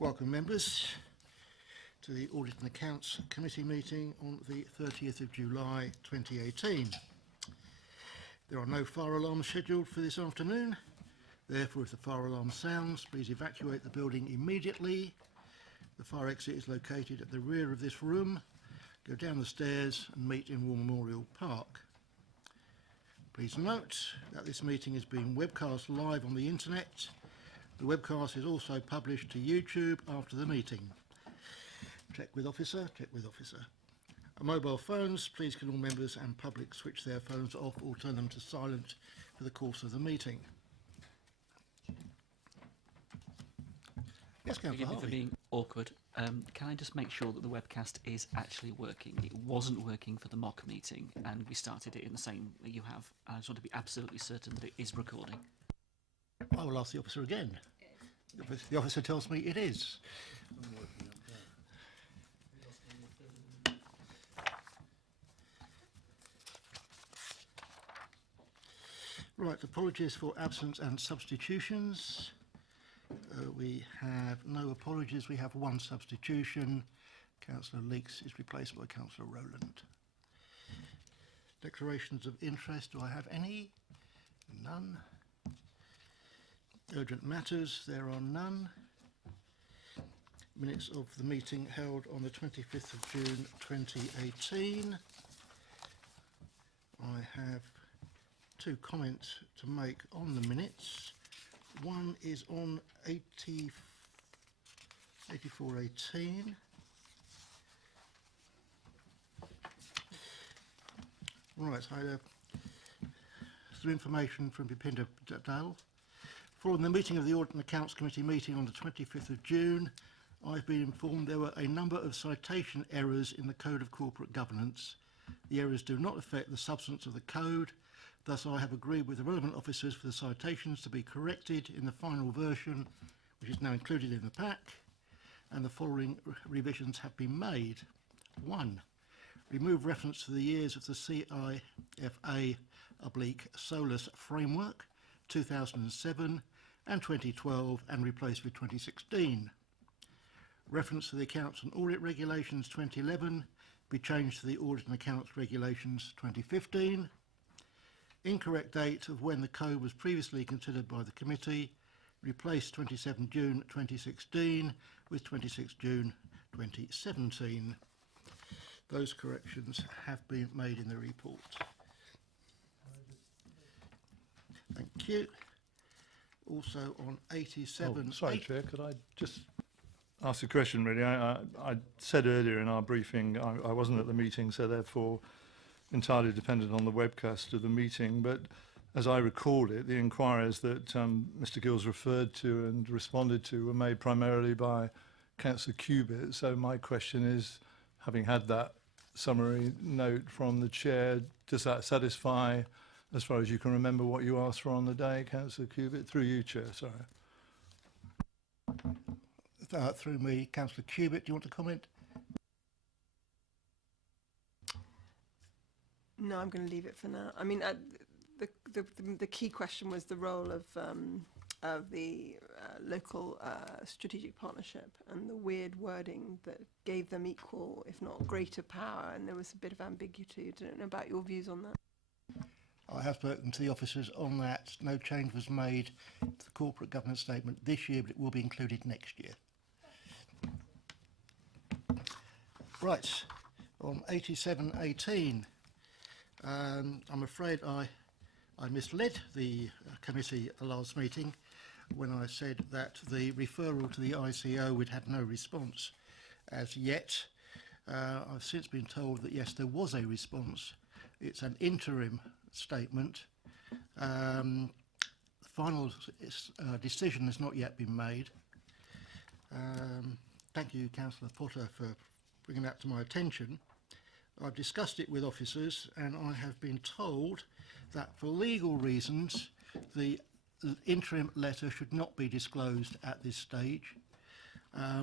Welcome members to the Audit and Accounts Committee meeting on the 30th of July 2018. There are no fire alarms scheduled for this afternoon. Therefore, if the fire alarm sounds, please evacuate the building immediately. The fire exit is located at the rear of this room. Go down the stairs and meet in War Memorial Park. Please note that this meeting is being webcast live on the internet. The webcast is also published to YouTube after the meeting. Check with officer, check with officer. On mobile phones, please can all members and public switch their phones off or turn them to silent for the course of the meeting. Yes, Councillor Forgive me for Harvey. being awkward. Can I just make sure that the webcast is actually working? It wasn't working for the mock meeting and we started it in the same way you have. I just want to be absolutely certain that it is recording. I will ask the officer again. The officer tells me it is. Right, apologies for absence and substitutions. We have no apologies, we have one substitution. Councillor Leeks is replaced by Councillor Rowland. Declarations of interest, do I have any? None. Urgent matters, there are none. Minutes of the meeting held on the 25th of June 2018. I have two comments to make on the minutes. One is on 8418. Right, I have some information from Bipinda Dale. Following the meeting of the Audit and Accounts Committee meeting on the 25th of June, I've been informed there were a number of citation errors in the Code of Corporate Governance. The errors do not affect the substance of the code, thus I have agreed with the relevant officers for the citations to be corrected in the final version, which is now included in the pack, and the following revisions have been made. 1. Remove reference to the years of the CIFA/SOLAS framework, 2007 and 2012, and replace with 2016. Reference to the Accounts and Audit Regulations 2011 be changed to the Audit and Accounts Regulations 2015. Incorrect date of when the code was previously considered by the committee, replace 27 June 2016 with 26 June 2017. Those corrections have been made in the report. Thank you. Also on 87... Oh, sorry, Chair, could I just ask a question, really? I said earlier in our briefing I wasn't at the meeting, so therefore entirely dependent on the webcast of the meeting, but as I recall it, the inquiries that Mr Gills referred to and responded to were made primarily by Councillor Cubitt. So my question is, having had that summary note from the Chair, does that satisfy, as far as you can remember, what you asked for on the day, Councillor Cubitt? Through you, Chair, sorry. Through me, Councillor Cubitt, do you want to comment? No, I'm going to leave it for now. I mean, the key question was the role of the local strategic partnership and the weird wording that gave them equal, if not greater power, and there was a bit of ambiguity. I don't know about your views on that. I have spoken to the officers on that. No change was made to the corporate governance statement this year, but it will be included next year. Right, on 8718, I'm afraid I misled the committee at the last meeting when I said that the referral to the ICO would have no response as yet. I've since been told that yes, there was a response. It's an interim statement. The final decision has not yet been made. Thank you, Councillor Potter, for bringing that to my attention. I've discussed it with officers and I have been told that for legal reasons the interim letter should not be disclosed at this stage.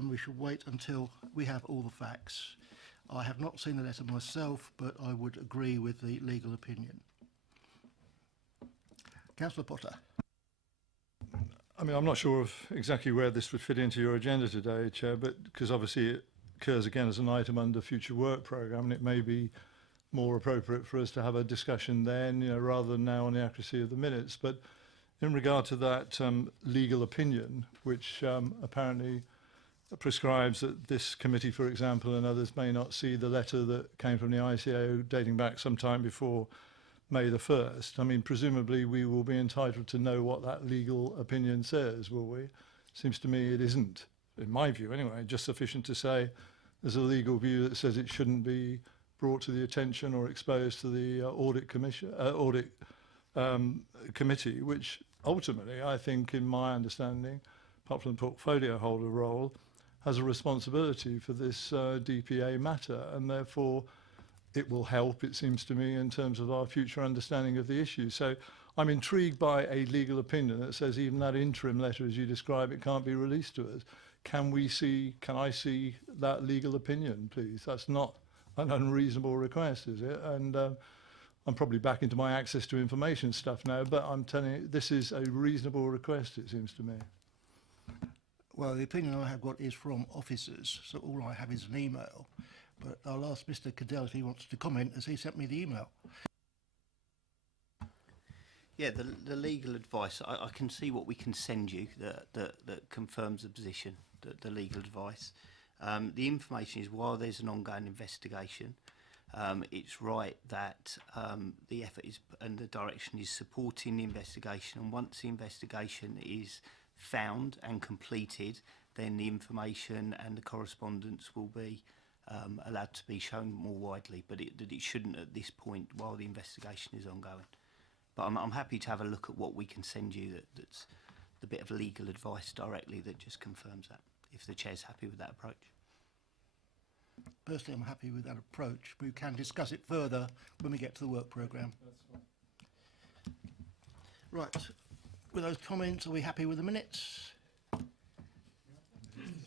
We should wait until we have all the facts. I have not seen the letter myself, but I would agree with the legal opinion. Councillor Potter. I mean, I'm not sure of exactly where this would fit into your agenda today, Chair, but because obviously it occurs again as an item under future work programme, and it may be more appropriate for us to have a discussion then, rather than now on the accuracy of the minutes. But in regard to that legal opinion, which apparently prescribes that this committee, for example, and others may not see the letter that came from the ICAO dating back some time before May the 1st. I mean, presumably we will be entitled to know what that legal opinion says, will we? Seems to me it isn't, in my view anyway, just sufficient to say there's a legal view that says it shouldn't be brought to the attention or exposed to the audit committee, which ultimately, I think, in my understanding, apart from the portfolio holder role, has a responsibility for this DPA matter, and therefore it will help, it seems to me, in terms of our future understanding of the issue. So I'm intrigued by a legal opinion that says even that interim letter, as you describe it, can't be released to us. Can I see that legal opinion, please? That's not an unreasonable request, is it? And I'm probably back into my access to information stuff now, but I'm telling you, this is a reasonable request, it seems to me. Well, the opinion I have got is from officers, so all I have is an email. But I'll ask Mr. Cadell if he wants to comment, as he sent me the email. Yeah, the legal advice, I can see what we can send you that confirms the position, the legal advice. The information is, while there's an ongoing investigation, it's right that the effort is and the direction is supporting the investigation, and once the investigation is found and completed, then the information and the correspondence will be allowed to be shown more widely, but it shouldn't at this point while the investigation is ongoing. But I'm happy to have a look at what we can send you that's the bit of legal advice directly that just confirms that, if the Chair's happy with that approach. Personally, I'm happy with that approach. We can discuss it further when we get to the work programme. Right. With those comments, are we happy with the minutes?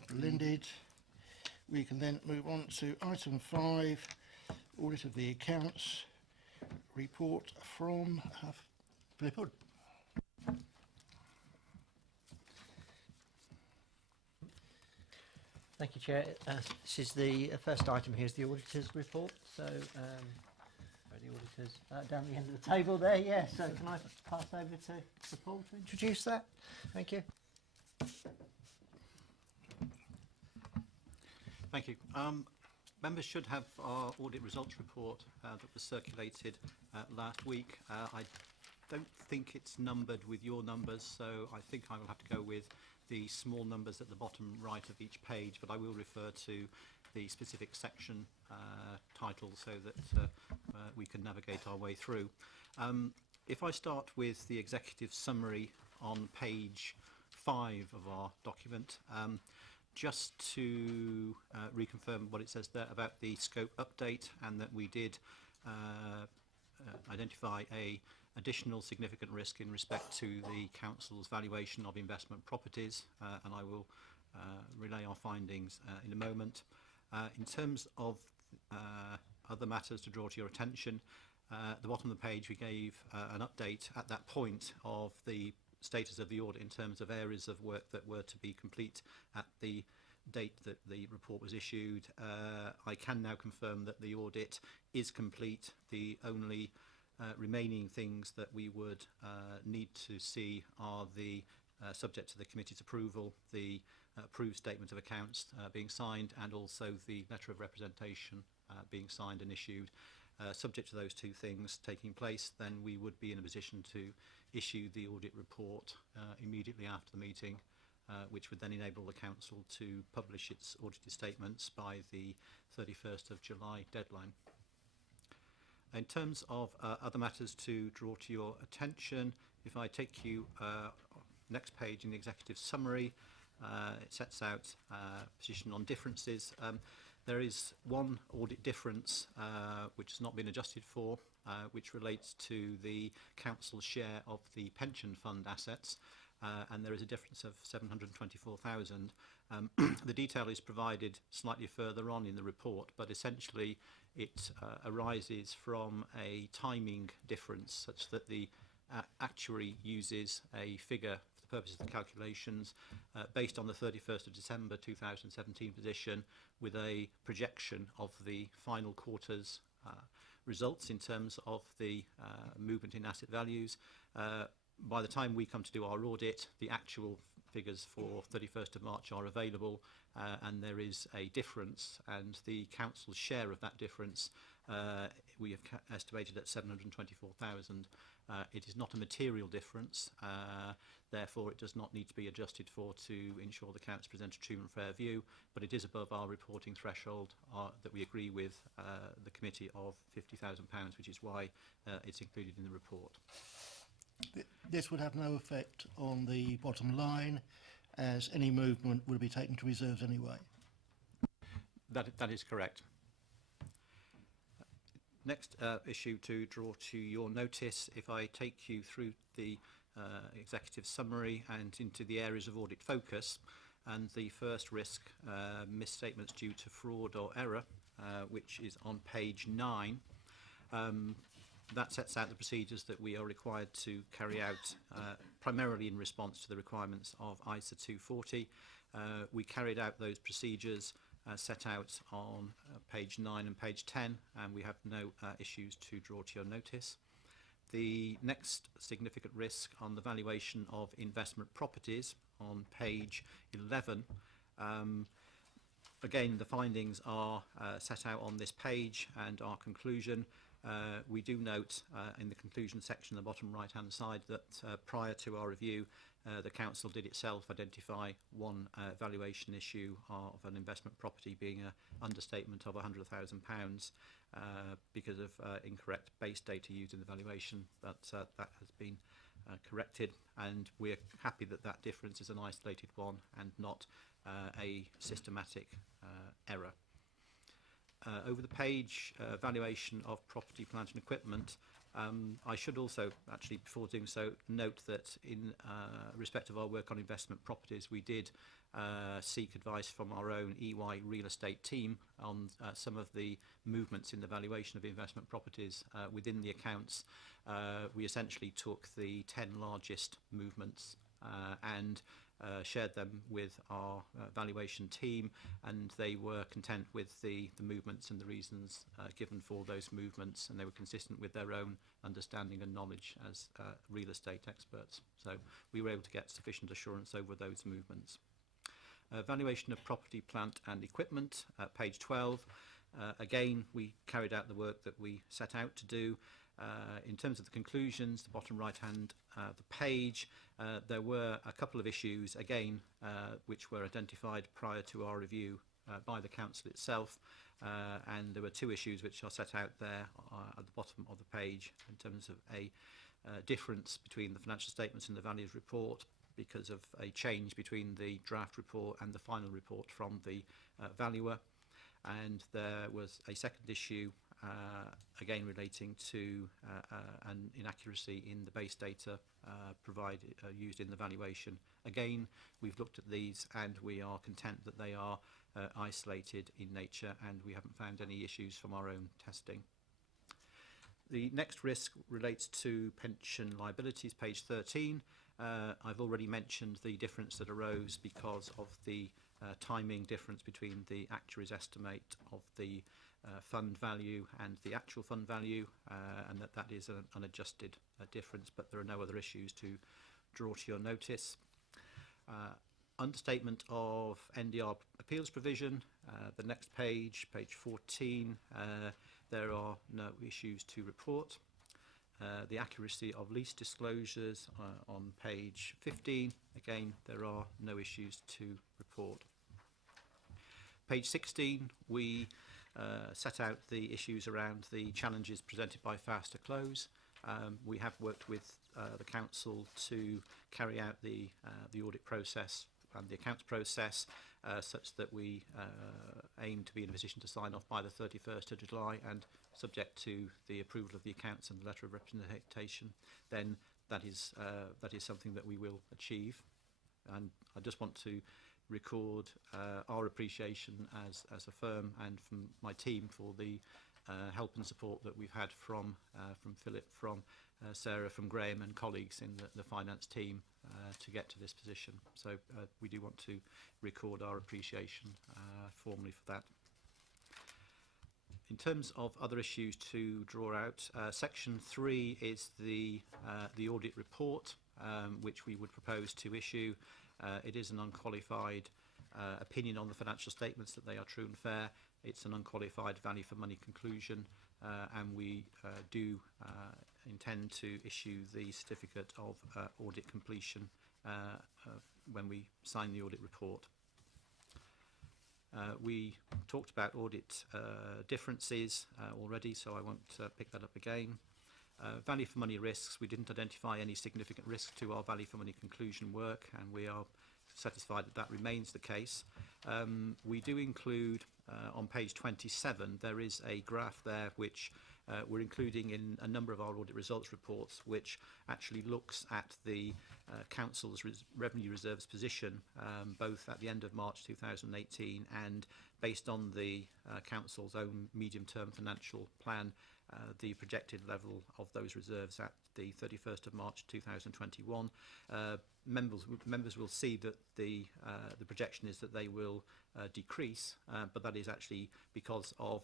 Blended. We can then move on to item 5, audit of the accounts, report from Philip Hood. Thank you, Chair. This is the first item here is the auditor's report. So, where are the auditors? Down the end of the table there, yeah. So can I pass over to Paul to introduce that? Thank you. Thank you. Members should have our audit results report that was circulated last week. I don't think it's numbered with your numbers, so I think I will have to go with the small numbers at the bottom right of each page, but I will refer to the specific section title so that we can navigate our way through. If I start with the executive summary on page 5 of our document, just to reconfirm what it says there about the scope update, and that we did identify a additional significant risk in respect to the Council's valuation of investment properties, and I will relay our findings in a moment. In terms of other matters to draw to your attention, at the bottom of the page we gave an update at that point of the status of the audit in terms of areas of work that were to be complete at the date that the report was issued. I can now confirm that the audit is complete. The only remaining things that we would need to see are the subject to the committee's approval, the approved statement of accounts being signed, and also the letter of representation being signed and issued. Subject to those two things taking place, then we would be in a position to issue the audit report immediately after the meeting, which would then enable the Council to publish its audited statements by the 31st of July deadline. In terms of other matters to draw to your attention, if I take you next page in the executive summary, it sets out position on differences. There is one audit difference which has not been adjusted for, which relates to the Council's share of the pension fund assets, and there is a difference of 724,000. The detail is provided slightly further on in the report, but essentially it arises from a timing difference such that the actuary uses a figure for the purposes of the calculations based on the 31st of December 2017 position, with a projection of the final quarter's results in terms of the movement in asset values. By the time we come to do our audit, the actual figures for 31st of March are available, and there is a difference, and the council's share of that difference we have estimated at 724,000. It is not a material difference, therefore it does not need to be adjusted for to ensure the accounts present a true and fair view, but it is above our reporting threshold that we agree with the committee of £50,000, which is why it's included in the report. This would have no effect on the bottom line, as any movement would be taken to reserves anyway. That is correct. Next issue to draw to your notice, if I take you through the executive summary and into the areas of audit focus, and the first risk, misstatements due to fraud or error, which is on page 9. That sets out the procedures that we are required to carry out, primarily in response to the requirements of ISA 240. We carried out those procedures set out on page 9 and page 10, and we have no issues to draw to your notice. The next significant risk on the valuation of investment properties on page 11. Again, the findings are set out on this page, and our conclusion. We do note in the conclusion section, the bottom right hand side, that prior to our review, the council did itself identify one valuation issue of an investment property being an understatement of £100,000 because of incorrect base data used in the valuation, but that has been corrected, and we're happy that that difference is an isolated one and not a systematic error. Over the page, valuation of property, plant and equipment. I should also, actually, before doing so, note that in respect of our work on investment properties, we did seek advice from our own EY real estate team on some of the movements in the valuation of investment properties within the accounts. We essentially took the 10 largest movements and shared them with our valuation team, and they were content with the movements and the reasons given for those movements, and they were consistent with their own understanding and knowledge as real estate experts. So we were able to get sufficient assurance over those movements. Valuation of property, plant and equipment, page 12. Again, we carried out the work that we set out to do. In terms of the conclusions, the bottom right hand the page, there were a couple of issues again which were identified prior to our review by the council itself, and there were two issues which are set out there at the bottom of the page in terms of a difference between the financial statements and the values report because of a change between the draft report and the final report from the valuer, and there was a second issue again relating to an inaccuracy in the base data used in the valuation. Again, we've looked at these and we are content that they are isolated in nature, and we haven't found any issues from our own testing. The next risk relates to pension liabilities, page 13. I've already mentioned the difference that arose because of the timing difference between the actuary's estimate of the fund value and the actual fund value, and that is an unadjusted difference, but there are no other issues to draw to your notice. Understatement of NDR appeals provision, the next page, page 14, there are no issues to report. The accuracy of lease disclosures on page 15, again there are no issues to report. Page 16, we set out the issues around the challenges presented by faster close. We have worked with the council to carry out the audit process and the accounts process such that we aim to be in a position to sign off by the 31st of July, and subject to the approval of the accounts and the letter of representation, then that is something that we will achieve. And I just want to record our appreciation as a firm and from my team for the help and support that we've had from Philip, from Sarah, from Graham and colleagues in the finance team to get to this position. So we do want to record our appreciation formally for that. In terms of other issues to draw out, section 3 is the audit report, which we would propose to issue. It is an unqualified opinion on the financial statements that they are true and fair. It's an unqualified value for money conclusion, and we do intend to issue the certificate of audit completion when we sign the audit report. We talked about audit differences already, so I won't pick that up again. Value for money risks, we didn't identify any significant risk to our value for money conclusion work, and we are satisfied that that remains the case. We do include on page 27, there is a graph there which we're including in a number of our audit results reports, which actually looks at the Council's revenue reserves position, both at the end of March 2018 and based on the Council's own medium-term financial plan, the projected level of those reserves at the 31st of March 2021. Members will see that the projection is that they will decrease, but that is actually because of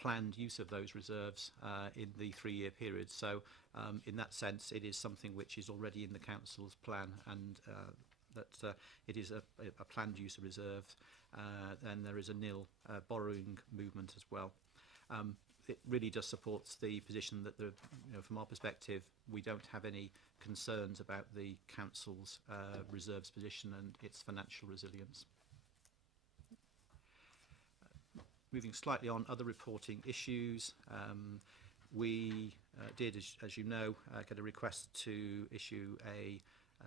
planned use of those reserves in the 3-year period. So in that sense, it is something which is already in the Council's plan, and that it is a planned use of reserves, and there is a nil borrowing movement as well. It really just supports the position that, from our perspective, we don't have any concerns about the Council's reserves position and its financial resilience. Moving slightly on other reporting issues, we did, as you know, get a request to issue a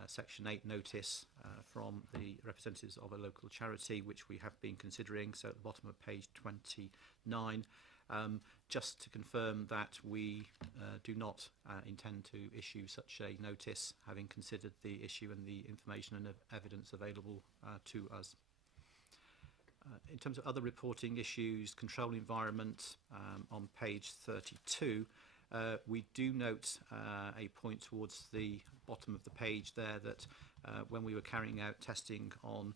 Section 8 notice from the representatives of a local charity, which we have been considering, so at the bottom of page 29. Just to confirm that we do not intend to issue such a notice, having considered the issue and the information and evidence available to us. In terms of other reporting issues, control environment, on page 32, we do note a point towards the bottom of the page there that when we were carrying out testing on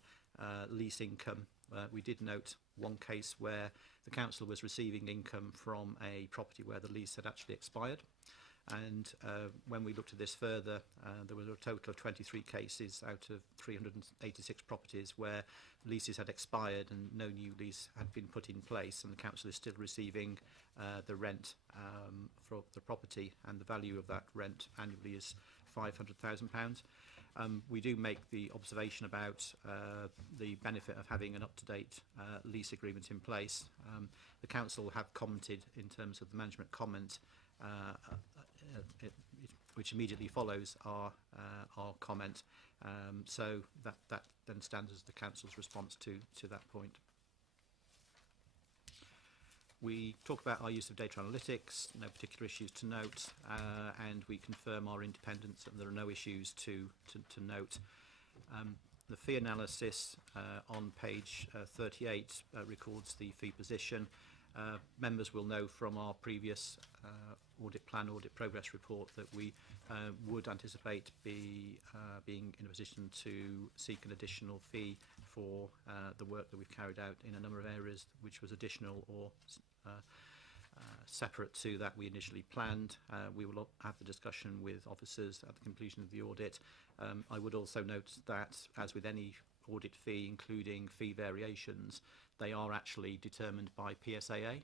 lease income, we did note one case where the Council was receiving income from a property where the lease had actually expired. And when we looked at this further, there was a total of 23 cases out of 386 properties where leases had expired and no new lease had been put in place, and the Council is still receiving the rent for the property, and the value of that rent annually is £500,000. We do make the observation about the benefit of having an up-to-date lease agreement in place. The Council have commented in terms of the management comment, which immediately follows our comment. So that then stands as the Council's response to that point. We talk about our use of data analytics, no particular issues to note, and we confirm our independence and there are no issues to note. The fee analysis on page 38 records the fee position. Members will know from our previous audit plan, audit progress report that we would anticipate being in a position to seek an additional fee for the work that we've carried out in a number of areas which was additional or separate to that we initially planned. We will have the discussion with officers at the conclusion of the audit. I would also note that, as with any audit fee, including fee variations, they are actually determined by PSAA.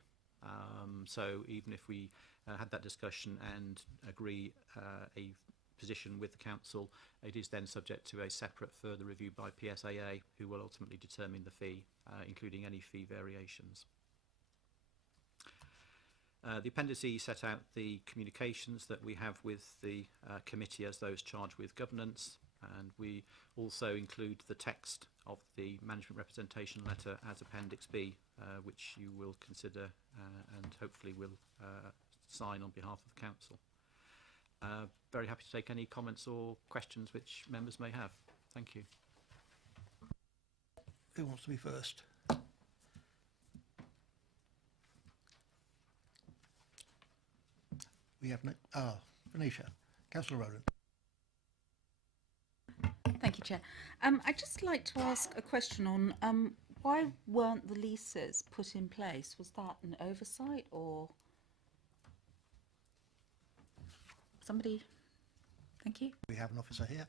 So even if we had that discussion and agree a position with the Council, it is then subject to a separate further review by PSAA, who will ultimately determine the fee, including any fee variations. The Appendix E set out the communications that we have with the committee as those charged with governance, and we also include the text of the management representation letter as Appendix B, which you will consider and hopefully will sign on behalf of the Council. Very happy to take any comments or questions which members may have. Thank you. Who wants to be first? We have Venetia. Councillor Rowland. Chair. I'd just like to ask a question on why weren't the leases put in place? Was that an oversight or somebody? Thank you. We have an officer here.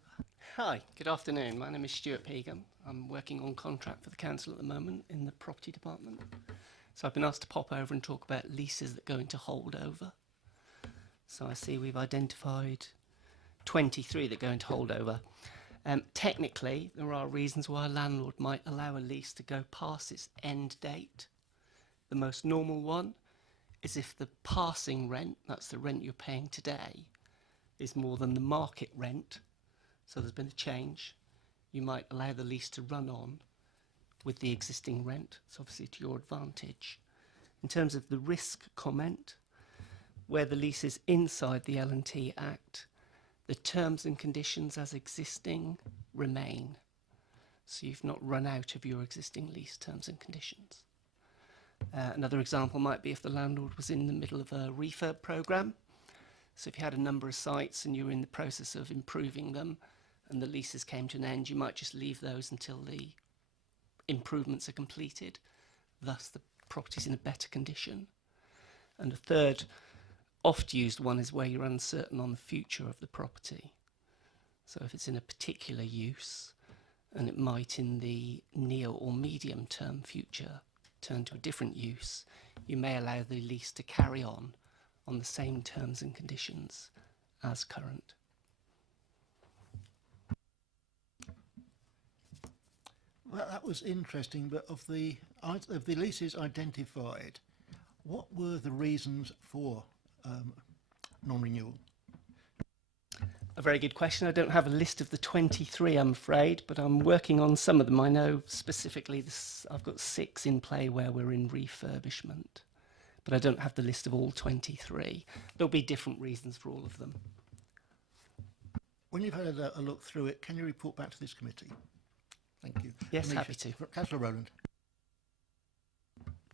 Hi, good afternoon. My name is Stuart Pegan. I'm working on contract for the council at the moment in the property department. So I've been asked to pop over and talk about leases that go into holdover. So I see we've identified 23 that go into holdover. Technically, there are reasons why a landlord might allow a lease to go past its end date. The most normal one is if the passing rent, that's the rent you're paying today, is more than the market rent. So there's been a change. You might allow the lease to run on with the existing rent. It's obviously to your advantage. In terms of the risk comment, where the lease is inside the L&T Act, the terms and conditions as existing remain. So you've not run out of your existing lease terms and conditions. Another example might be if the landlord was in the middle of a refurb programme. So if you had a number of sites and you were in the process of improving them and the leases came to an end, you might just leave those until the improvements are completed. Thus the property's in a better condition. And a third oft used one is where you're uncertain on the future of the property. So if it's in a particular use and it might in the near or medium term future turn to a different use, you may allow the lease to carry on the same terms and conditions as current. Well, that was interesting, but of the leases identified, what were the reasons for non-renewal? A very good question. I don't have a list of the 23, I'm afraid, but I'm working on some of them. I know specifically I've got 6 in play where we're in refurbishment, but I don't have the list of all 23. There'll be different reasons for all of them. When you've had a look through it, can you report back to this committee? Thank you. Yes, Anisha. happy to. Councillor Rowland.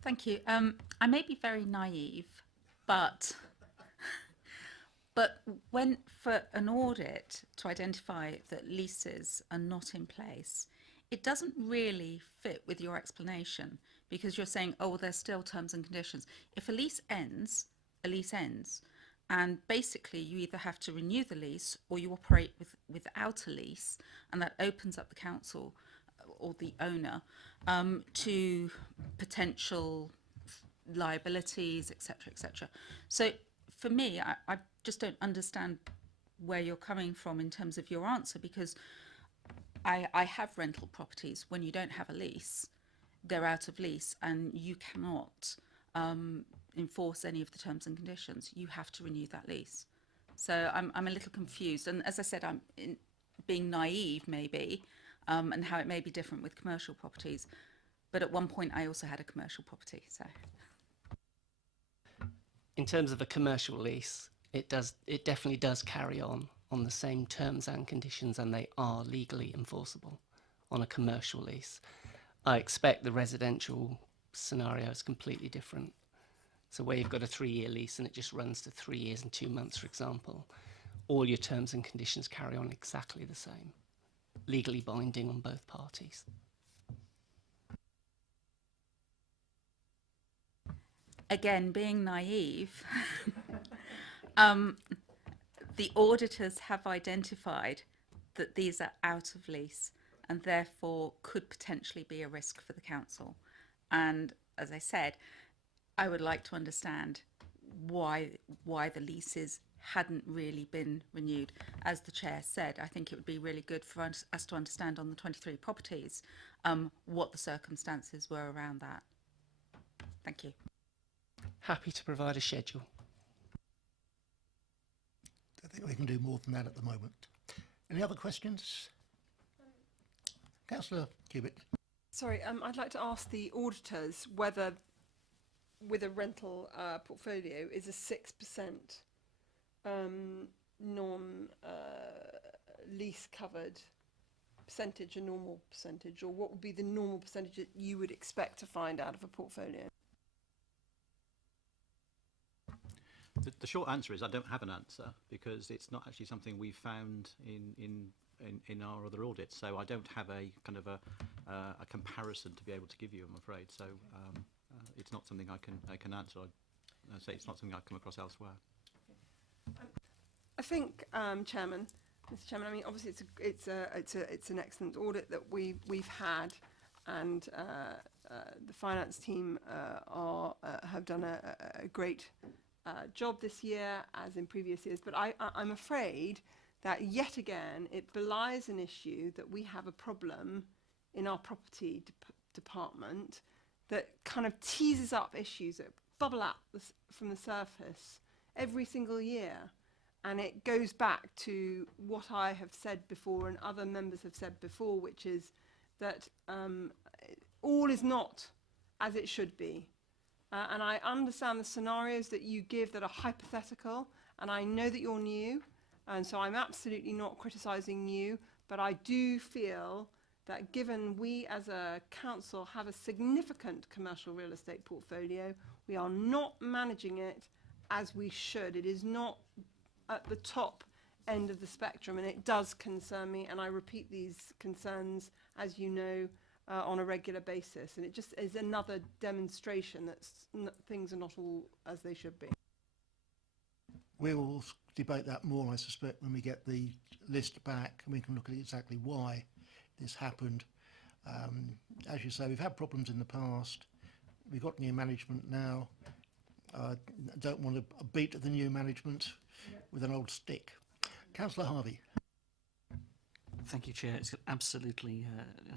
Thank you. I may be very naive, but when for an audit to identify that leases are not in place, it doesn't really fit with your explanation, because you're saying, oh, well, there's still terms and conditions. If a lease ends, and basically you either have to renew the lease or you operate without a lease, and that opens up the council or the owner to potential liabilities, etc., etc. So for me, I just don't understand where you're coming from in terms of your answer, because I have rental properties. When you don't have a lease, they're out of lease and you cannot enforce any of the terms and conditions. You have to renew that lease. So I'm a little confused, and as I said, I'm being naive maybe, and how it may be different with commercial properties, but at one point I also had a commercial property. So In terms of a commercial lease, it definitely does carry on the same terms and conditions, and they are legally enforceable on a commercial lease. I expect the residential scenario is completely different. So where you've got a 3-year lease and it just runs to 3 years and 2 months, for example, all your terms and conditions carry on exactly the same, legally binding on both parties. again, being naive, the auditors have identified that these are out of lease and therefore could potentially be a risk for the council. And as I said, I would like to understand why the leases hadn't really been renewed. As the chair said, I think it would be really good for us to understand on the 23 properties what the circumstances were around that. Thank you. Happy to provide a schedule. I think we can do more than that at the moment. Any other questions? Councillor Cubitt. Sorry, I'd like to ask the auditors whether, with a rental portfolio, is a 6% non-lease covered percentage a normal percentage, or what would be the normal percentage that you would expect to find out of a portfolio? The short answer is I don't have an answer, because it's not actually something we've found in in our other audits. So I don't have a kind of a comparison to be able to give you, I'm afraid. So it's not something I can answer. I say it's not something I've come across elsewhere. I think, Mr. Chairman, I mean, obviously it's an excellent audit that we've had, and the finance team have done a great job this year, as in previous years. But I'm afraid that yet again it belies an issue that we have a problem in our property department that kind of teases up issues that bubble up from the surface every single year. And it goes back to what I have said before and other members have said before, which is that all is not as it should be. And I understand the scenarios that you give that are hypothetical, and I know that you're new, and so I'm absolutely not criticising you, but I do feel that given we as a council have a significant commercial real estate portfolio, we are not managing it as we should. It is not at the top end of the spectrum, and it does concern me, and I repeat these concerns, as you know, on a regular basis, and it just is another demonstration that things are not all as they should be. We will debate that more, I suspect, when we get the list back, and we can look at exactly why this happened. As you say, we've had problems in the past. We've got new management now. I don't want to beat the new management with an old stick. Councillor Harvey. Thank you, Chair. It's absolutely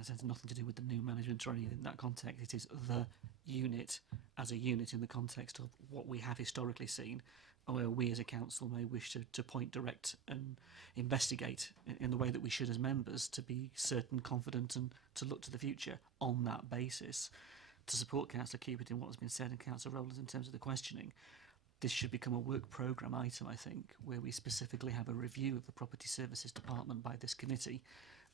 it has nothing to do with the new management or anything in that context. It is the unit as a unit in the context of what we have historically seen, and where we as a council may wish to point, direct and investigate in the way that we should as members, to be certain, confident and to look to the future on that basis. To support Councillor Cupid in what has been said and Councillor Rowlands in terms of the questioning, this should become a work programme item, I think, where we specifically have a review of the Property Services Department by this committee,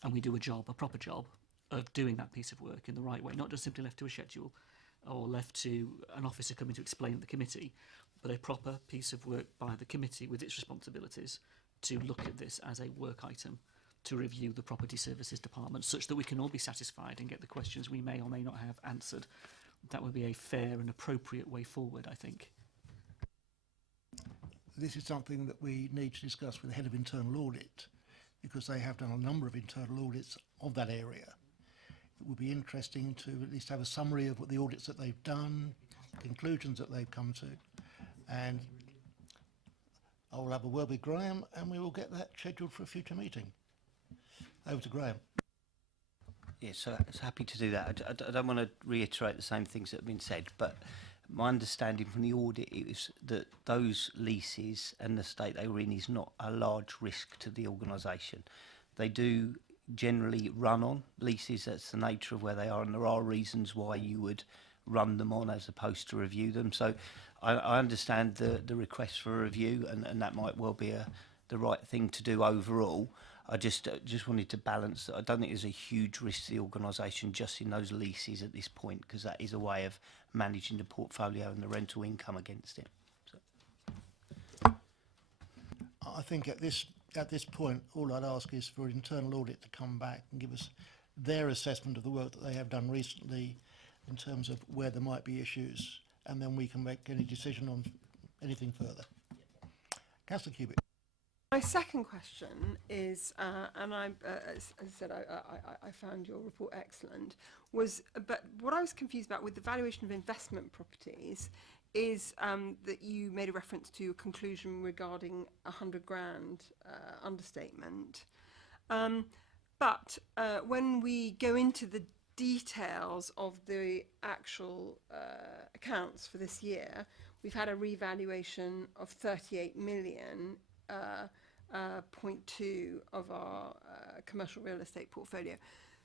and we do a proper job of doing that piece of work in the right way, not just simply left to a schedule or left to an officer coming to explain at the committee, but a proper piece of work by the committee with its responsibilities to look at this as a work item, to review the Property Services Department, such that we can all be satisfied and get the questions we may or may not have answered. That would be a fair and appropriate way forward, I think. This is something that we need to discuss with the head of internal audit, because they have done a number of internal audits of that area. It would be interesting to at least have a summary of what the audits that they've done, conclusions that they've come to, and I will have a word with Graham and we will get that scheduled for a future meeting. Over to Graham. Yes, so happy to do that. I don't want to reiterate the same things that have been said, but my understanding from the audit is that those leases and the state they were in is not a large risk to the organisation. They do generally run on leases, that's the nature of where they are, and there are reasons why you would run them on as opposed to review them. So I understand the request for a review, and that might well be the right thing to do overall. I just wanted to balance that. I don't think there's a huge risk to the organisation just in those leases at this point, because that is a way of managing the portfolio and the rental income against it. So. I think at this point, all I'd ask is for internal audit to come back and give us their assessment of the work that they have done recently in terms of where there might be issues, and then we can make any decision on anything further. Councillor Cubitt. My second question is, and as I said, I found your report excellent, but what I was confused about with the valuation of investment properties is that you made a reference to a conclusion regarding £100,000 understatement. But when we go into the details of the actual accounts for this year, we've had a revaluation of 38 million. 0.2 of our commercial real estate portfolio.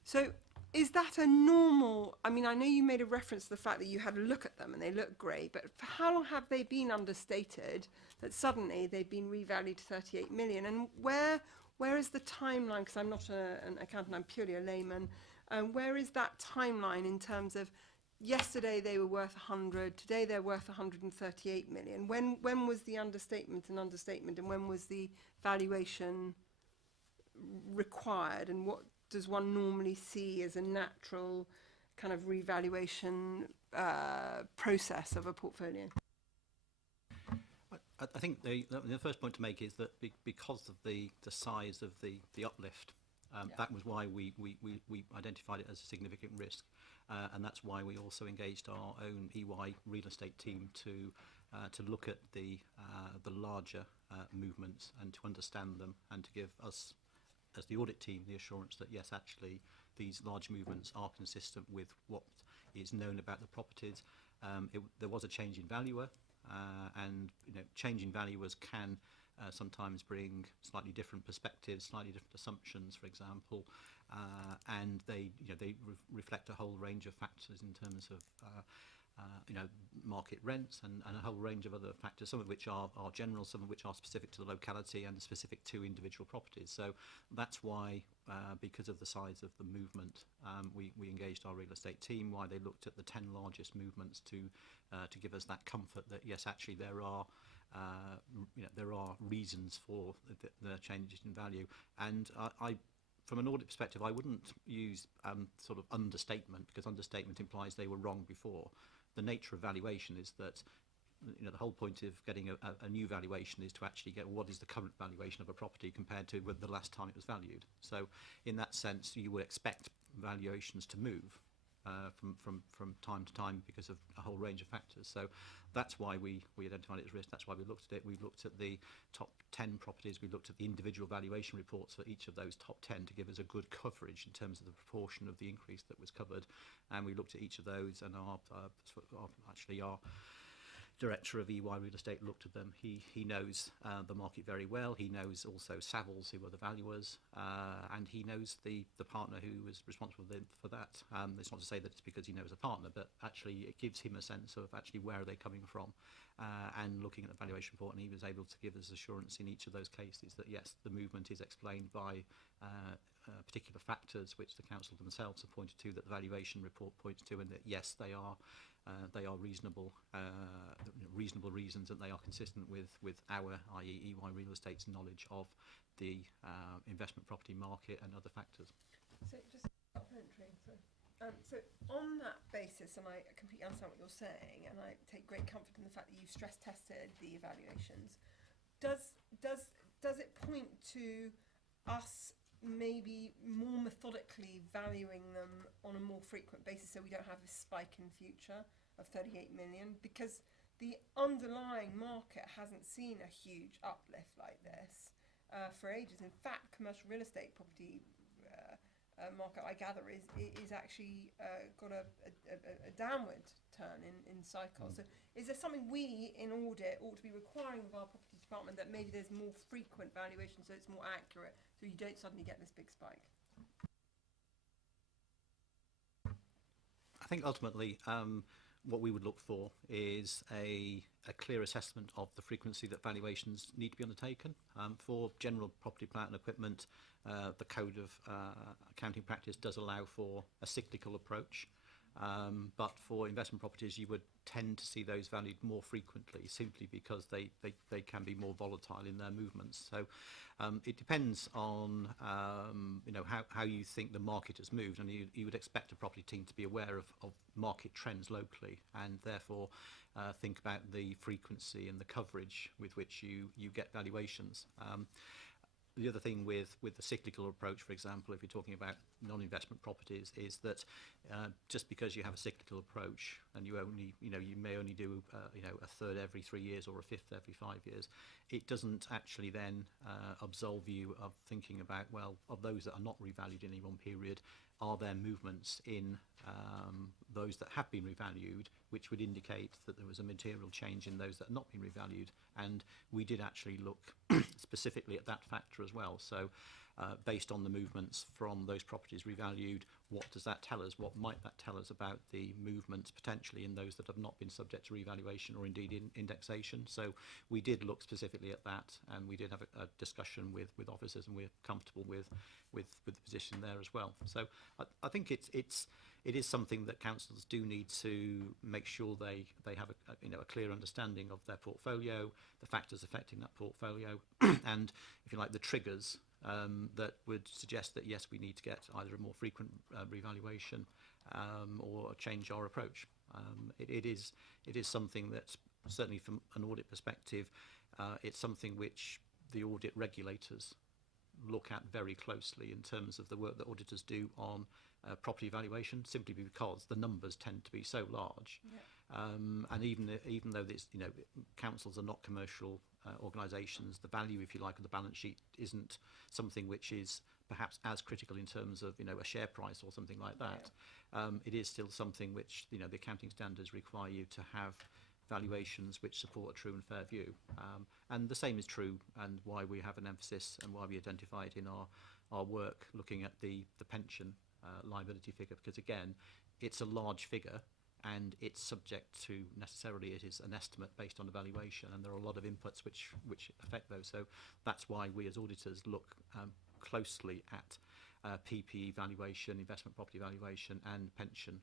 So is that a normal, I mean, I know you made a reference to the fact that you had a look at them and they look great, but for how long have they been understated that suddenly they've been revalued to 38 million? And where is the timeline, because I'm not an accountant, I'm purely a layman, where is that timeline in terms of yesterday they were worth 100, today they're worth 138 million. When was the understatement an understatement, and when was the valuation required, and what does one normally see as a natural kind of revaluation process of a portfolio? I think the first point to make is that because of the size of the uplift, that was why we identified it as a significant risk, and that's why we also engaged our own EY real estate team to look at the larger movements and to understand them and to give us, as the audit team, the assurance that yes, actually these large movements are consistent with what is known about the properties. There was a change in valuer. And change in valuers can sometimes bring slightly different perspectives, slightly different assumptions, for example, and they reflect a whole range of factors in terms of market rents and a whole range of other factors, some of which are general, some of which are specific to the locality and specific to individual properties. So that's why, because of the size of the movement, we engaged our real estate team, why they looked at the 10 largest movements to give us that comfort that yes, actually there are reasons for the changes in value. And I from an audit perspective, I wouldn't use sort of understatement, because understatement implies they were wrong before. The nature of valuation is that the whole point of getting a new valuation is to actually get what is the current valuation of a property compared to the last time it was valued. So in that sense, you would expect valuations to move from time to time because of a whole range of factors. So that's why we identified it as risk. That's why we looked at it. We looked at the top 10 properties. We looked at the individual valuation reports for each of those top 10 to give us a good coverage in terms of the proportion of the increase that was covered. And we looked at each of those, and our director of EY Real Estate looked at them. He knows the market very well. He knows also Savills, who are the valuers, and he knows the partner who was responsible for that. It's not to say that it's because he knows a partner, but actually it gives him a sense of actually where are they coming from, and looking at the valuation report, and he was able to give us assurance in each of those cases that yes, the movement is explained by particular factors which the council themselves have pointed to, that the valuation report points to, and that yes, they are reasonable reasons, and they are consistent with our, i.e. EY Real Estate's knowledge of the investment property market and other factors. So just supplementary. So on that basis, and I completely understand what you're saying, and I take great comfort in the fact that you've stress tested the evaluations. Does it point to us maybe more methodically valuing them on a more frequent basis so we don't have a spike in future of 38 million, because the underlying market hasn't seen a huge uplift like this for ages. In fact, commercial real estate property market, I gather, is actually got a downward turn in cycle. So is there something we in audit ought to be requiring of our property department, that maybe there's more frequent valuation so it's more accurate, so you don't suddenly get this big spike? I think ultimately what we would look for is a clear assessment of the frequency that valuations need to be undertaken. For general property, plant and equipment, the Code of Accounting Practice does allow for a cyclical approach, but for investment properties you would tend to see those valued more frequently, simply because they can be more volatile in their movements. So it depends on how you think the market has moved, and you would expect a property team to be aware of market trends locally, and therefore think about the frequency and the coverage with which you get valuations. The other thing with the cyclical approach, for example, if you're talking about non-investment properties, is that just because you have a cyclical approach and you may only do a third every 3 years or a fifth every 5 years, it doesn't actually then absolve you of thinking about, well, of those that are not revalued in any one period, are there movements in those that have been revalued which would indicate that there was a material change in those that have not been revalued? And we did actually look specifically at that factor as well. So based on the movements from those properties revalued, what does that tell us? What might that tell us about the movements potentially in those that have not been subject to revaluation or indeed in indexation? So we did look specifically at that, and we did have a discussion with officers, and we're comfortable with the position there as well. So I think it is something that councils do need to make sure they have a clear understanding of their portfolio, the factors affecting that portfolio, and if you like, the triggers that would suggest that yes, we need to get either a more frequent revaluation or change our approach. It is something that certainly from an audit perspective, it's something which the audit regulators look at very closely in terms of the work that auditors do on property valuation, simply because the numbers tend to be so large. And even though this, councils are not commercial organisations, the value, if you like, of the balance sheet isn't something which is perhaps as critical in terms of a share price or something like that. It is still something which the accounting standards require you to have valuations which support a true and fair view. And the same is true, and why we have an emphasis and why we identify it in our work looking at the pension liability figure, because again, it's a large figure and it's subject to necessarily, it is an estimate based on a valuation, and there are a lot of inputs which affect those. So that's why we as auditors look closely at PPE valuation, investment property valuation, and pension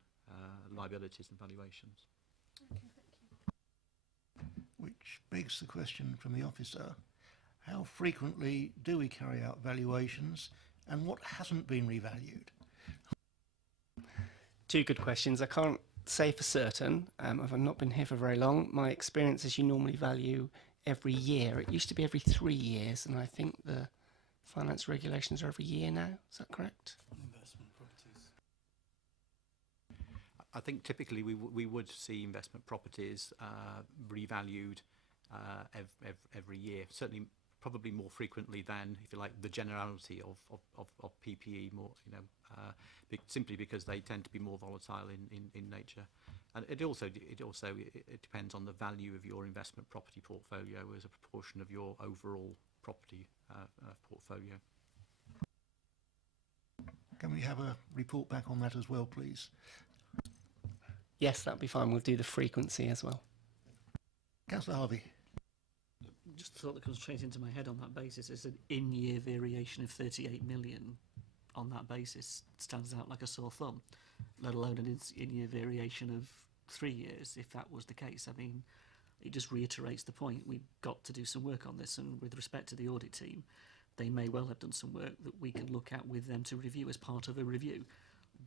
liabilities and valuations. Which begs the question from the officer, how frequently do we carry out valuations and what hasn't been revalued? Two good questions. I can't say for certain. I've not been here for very long. My experience is you normally value every year. It used to be every 3 years, and I think the finance regulations are every year now. Is that correct? Investment properties. I think typically we would see investment properties revalued every year. Certainly, probably more frequently than, if you like, the generality of PPE. More, simply because they tend to be more volatile in nature, and it also depends on the value of your investment property portfolio as a proportion of your overall property portfolio. Can we have a report back on that as well, please? Yes, that'd be fine. We'll do the frequency as well. Councillor Harvey. Just the thought that comes straight into my head on that basis is an in-year variation of 38 million on that basis stands out like a sore thumb, let alone an in-year variation of 3 years, if that was the case. I mean, it just reiterates the point. We've got to do some work on this, and with respect to the audit team, they may well have done some work that we can look at with them to review as part of a review.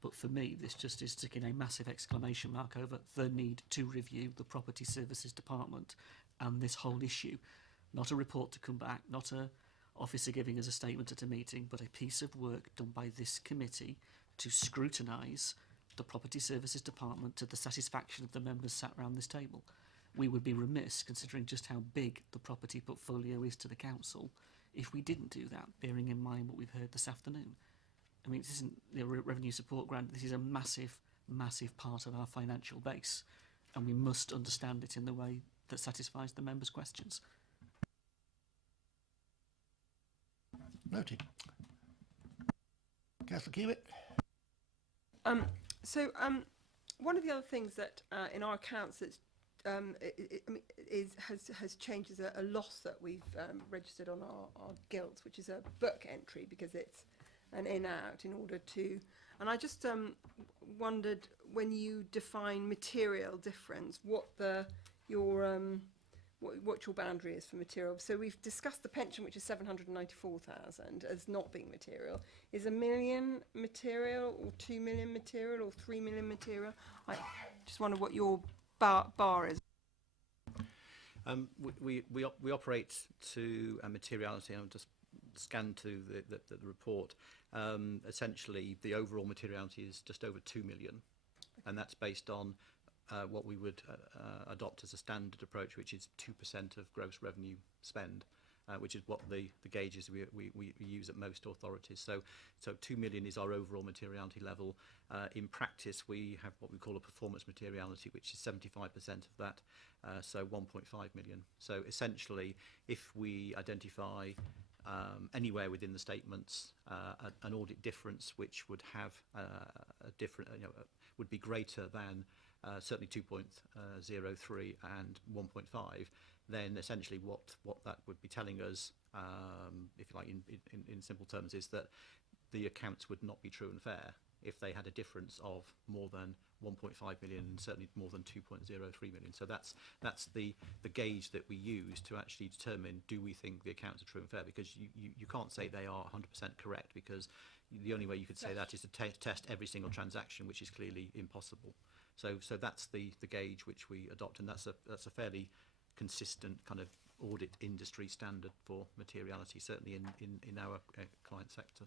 But for me, this just is sticking a massive exclamation mark over the need to review the Property Services Department and this whole issue. Not a report to come back, not a officer giving us a statement at a meeting, but a piece of work done by this committee to scrutinise the Property Services Department to the satisfaction of the members sat around this table. We would be remiss, considering just how big the property portfolio is to the council, if we didn't do that, bearing in mind what we've heard this afternoon. I mean, this isn't the revenue support grant, this is a massive, massive part of our financial base, and we must understand it in the way that satisfies the members' questions. Noted. Councillor Kiewit. One of the other things that in our accounts that's has changed is a loss that we've registered on our gilts, which is a book entry because it's an in-out in order to. And I just wondered, when you define material difference, what your boundary is for material. So we've discussed the pension, which is 794,000 as not being material. Is 1 million material, or 2 million material, or 3 million material? I just wonder what your bar is. We operate to a materiality. I'll just scan to the report. Essentially, the overall materiality is just over 2 million, and that's based on what we would adopt as a standard approach, which is 2% of gross revenue spend, which is what the gauges we use at most authorities. So 2 million is our overall materiality level. In practice, we have what we call a performance materiality, which is 75% of that, so 1.5 million. So essentially, if we identify anywhere within the statements an audit difference which would have a different, would be greater than certainly 2.03 and 1.5, then essentially what that would be telling us, if you like, in simple terms, is that the accounts would not be true and fair if they had a difference of more than 1.5 million and certainly more than 2.03 million. So that's the gauge that we use to actually determine, do we think the accounts are true and fair? Because you can't say they are 100% correct, because the only way you could say that is to test every single transaction, which is clearly impossible. So that's the gauge which we adopt, and that's a fairly consistent kind of audit industry standard for materiality, certainly in our client sector.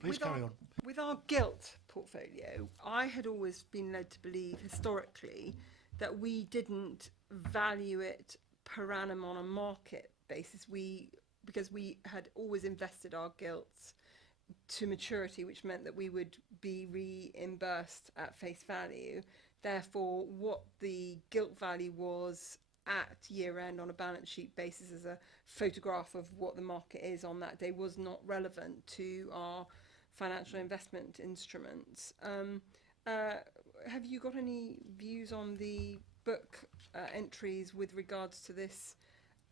Please carry on. With our gilt portfolio, I had always been led to believe historically that we didn't value it per annum on a market basis. Because we had always invested our gilts to maturity, which meant that we would be reimbursed at face value. Therefore, what the gilt value was at year end on a balance sheet basis as a photograph of what the market is on that day was not relevant to our financial investment instruments. Have you got any views on the book entries with regards to this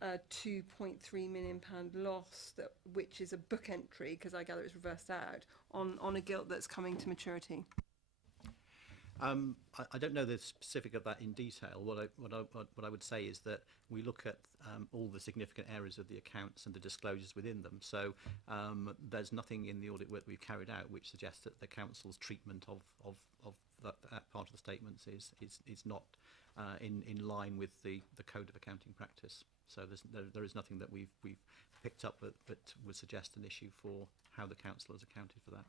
£2.3 million loss, which is a book entry, because I gather it's reversed out, on a gilt that's coming to maturity? I don't know the specific of that in detail. What I would say is that we look at all the significant areas of the accounts and the disclosures within them. So there's nothing in the audit work we've carried out which suggests that the council's treatment of that part of the statements is not in line with the code of accounting practice. So there is nothing that we've picked up that would suggest an issue for how the council has accounted for that.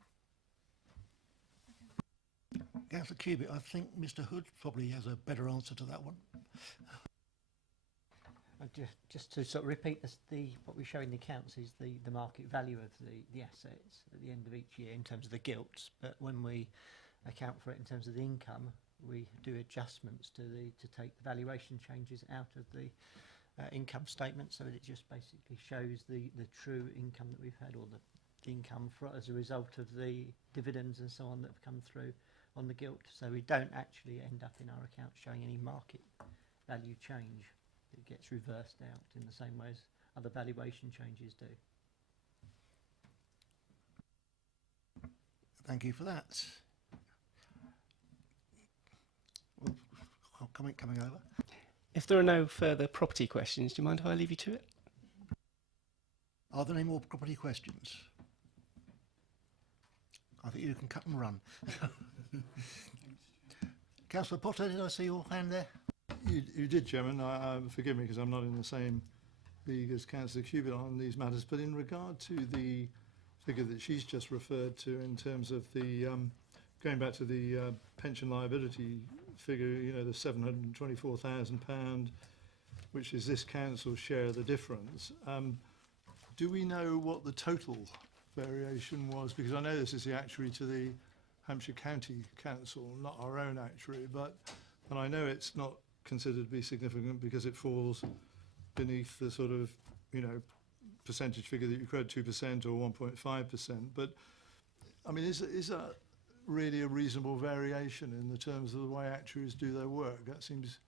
Councillor Cubitt, I think Mr Hood probably has a better answer to that one. Just to sort of repeat this, what we show in the accounts is the market value of the assets at the end of each year in terms of the gilts, but when we account for it in terms of the income, we do adjustments to take the valuation changes out of the income statement, so that it just basically shows the true income that we've had, or the income as a result of the dividends and so on that have come through on the gilt. So we don't actually end up in our accounts showing any market value change. It gets reversed out in the same way as other valuation changes do. Thank you for that. Well, coming over. If there are no further property questions, do you mind if I leave you to it? Are there any more property questions? I think you can cut and run. Councillor Potter, did I see your hand there? You did, Chairman. Forgive me because I'm not in the same league as Councillor Cubitt on these matters, but in regard to the figure that she's just referred to in terms of the going back to the pension liability figure, you know, the £724,000, which is this council's share of the difference. Do we know what the total variation was? Because I know this is the actuary to the Hampshire County Council, not our own actuary, and I know it's not considered to be significant because it falls beneath the sort of, you know, percentage figure that you quote, 2% or 1.5%. But I mean, is that really a reasonable variation in the terms of the way actuaries do their work? That seems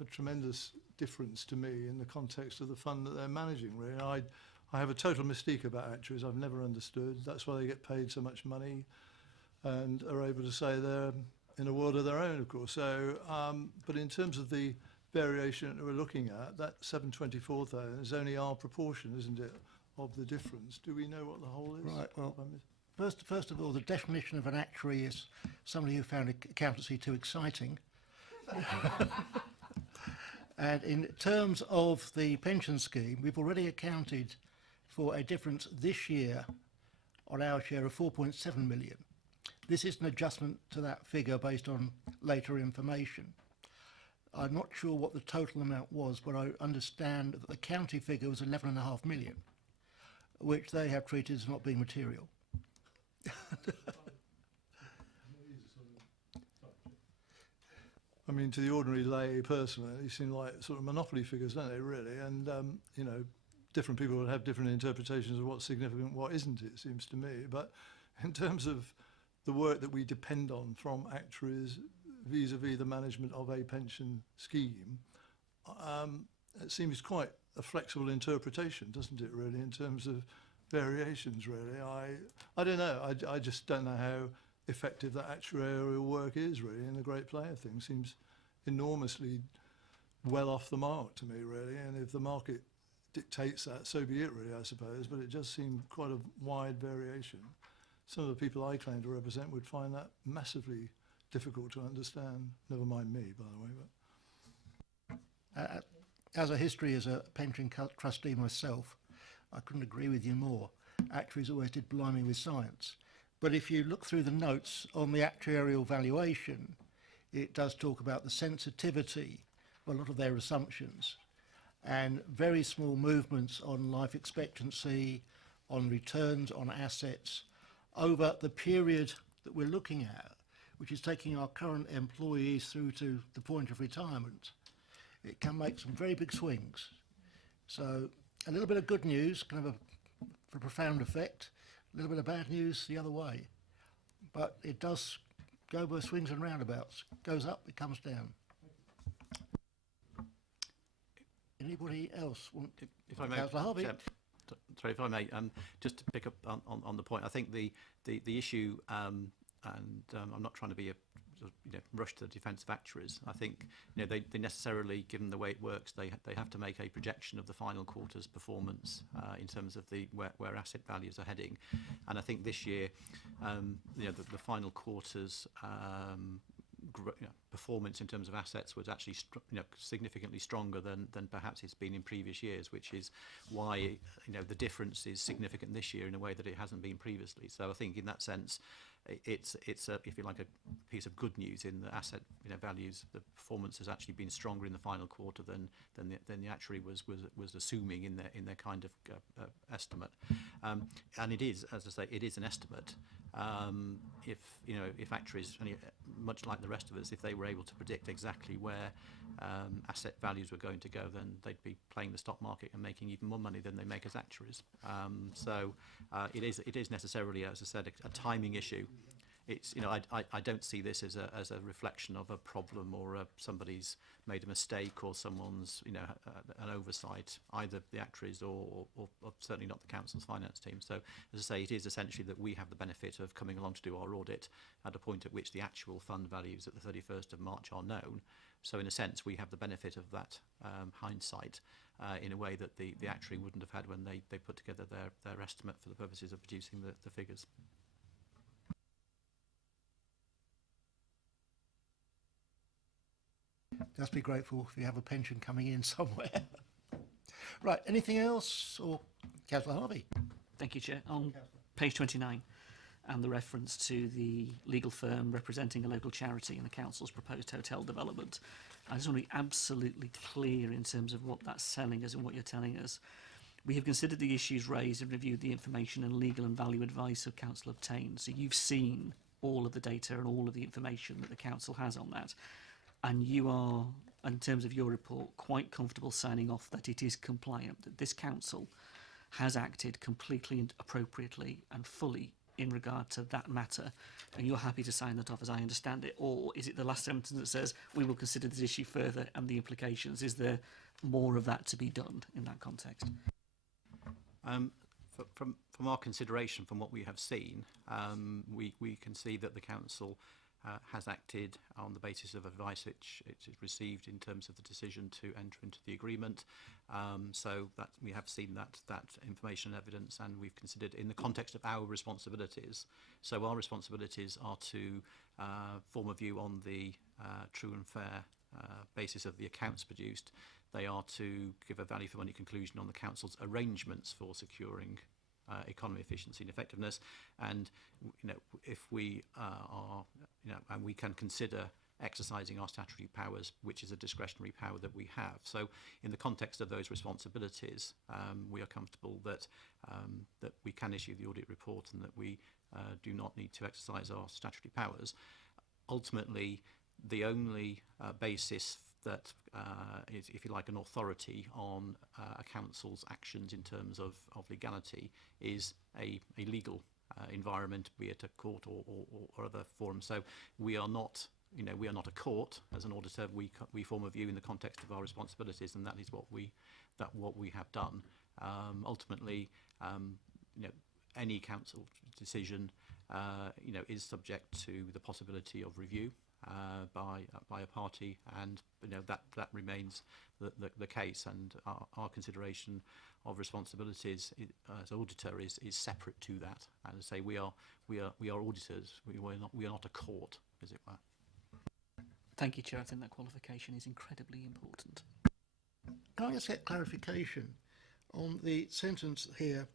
a tremendous difference to me in the context of the fund that they're managing, really. I have a total mystique about actuaries I've never understood. That's why they get paid so much money and are able to say they're in a world of their own, of course. So, but in terms of the variation that we're looking at, that 724,000 is only our proportion, isn't it, of the difference? Do we know what the whole is? Right, well, first of all, the definition of an actuary is somebody who found accountancy too exciting. And in terms of the pension scheme, we've already accounted for a difference this year on our share of 4.7 million. This is an adjustment to that figure based on later information. I'm not sure what the total amount was, but I understand that the county figure was 11.5 million, which they have treated as not being material. I mean, to the ordinary lay person, they seem like sort of monopoly figures, don't they, really? And, you know, different people would have different interpretations of what's significant, what isn't, it seems to me. But in terms of the work that we depend on from actuaries vis-a-vis the management of a pension scheme, it seems quite a flexible interpretation, doesn't it, really, in terms of variations, really. I don't know. I just don't know how effective that actuarial work is, really, in the Great Player thing. Seems enormously well off the mark to me, really. And if the market dictates that, so be it, really, I suppose. But it just seemed quite a wide variation. Some of the people I claim to represent would find that massively difficult to understand. Never mind me, by the way. But As a history, as a pension trustee myself, I couldn't agree with you more. Actuaries always did blimey with science. But if you look through the notes on the actuarial valuation, it does talk about the sensitivity of a lot of their assumptions and very small movements on life expectancy, on returns, on assets over the period that we're looking at, which is taking our current employees through to the point of retirement. It can make some very big swings. So a little bit of good news can have a profound effect, a little bit of bad news the other way. But it does go by swings and roundabouts. Goes up, it comes down. Anybody else want to? If I may, Councillor Harvey. sorry, if I may, just to pick up on the point, I think the issue, and I'm not trying to be a rush to the defence of actuaries. I think they necessarily, given the way it works, they have to make a projection of the final quarter's performance in terms of where asset values are heading, and I think this year, the final quarter's performance in terms of assets was actually significantly stronger than perhaps it's been in previous years, which is why the difference is significant this year in a way that it hasn't been previously. So I think in that sense, it's a, if you like, a piece of good news in the asset values. The performance has actually been stronger in the final quarter than the actuary was assuming in their kind of estimate. And it is, as I say, it is an estimate. If actuaries, much like the rest of us, if they were able to predict exactly where asset values were going to go, then they'd be playing the stock market and making even more money than they make as actuaries. So it is necessarily, as I said, a timing issue. It's I don't see this as a reflection of a problem or somebody's made a mistake or someone's an oversight, either the actuaries or certainly not the council's finance team. So as I say, it is essentially that we have the benefit of coming along to do our audit at a point at which the actual fund values at the 31st of March are known. So in a sense, we have the benefit of that hindsight in a way that the actuary wouldn't have had when they put together their estimate for the purposes of producing the figures. Just be grateful if you have a pension coming in somewhere. Right, anything else? Or Councillor Harvey? Thank you, Chair. On page 29, and the reference to the legal firm representing a local charity in the council's proposed hotel development, I just want to be absolutely clear in terms of what that's telling us and what you're telling us. We have considered the issues raised and reviewed the information and legal and value advice of council obtained. So you've seen all of the data and all of the information that the council has on that. And you are, in terms of your report, quite comfortable signing off that it is compliant, that this council has acted completely and appropriately and fully in regard to that matter, and you're happy to sign that off as I understand it? Or is it the last sentence that says we will consider this issue further and the implications? Is there more of that to be done in that context? From our consideration, from what we have seen, we can see that the council has acted on the basis of advice which it has received in terms of the decision to enter into the agreement. So that we have seen that information and evidence, and we've considered in the context of our responsibilities. So our responsibilities are to form a view on the true and fair basis of the accounts produced. They are to give a value for money conclusion on the council's arrangements for securing economy, efficiency and effectiveness, and if we are and we can consider exercising our statutory powers, which is a discretionary power that we have. So in the context of those responsibilities, we are comfortable that that we can issue the audit report and that we do not need to exercise our statutory powers. Ultimately, the only basis that is, if you like, an authority on a council's actions in terms of legality is a legal environment, be it a court or other forum. So we are not, we are not a court. As an auditor, we form a view in the context of our responsibilities, and that is what we have done. Ultimately, any council decision, is subject to the possibility of review by a party, and that remains the case. And our consideration of responsibilities as auditor is separate to that. And I say we are auditors. We are not a court, as it were. Thank you, Chair. I think that qualification is incredibly important. Can I just get clarification on the sentence here?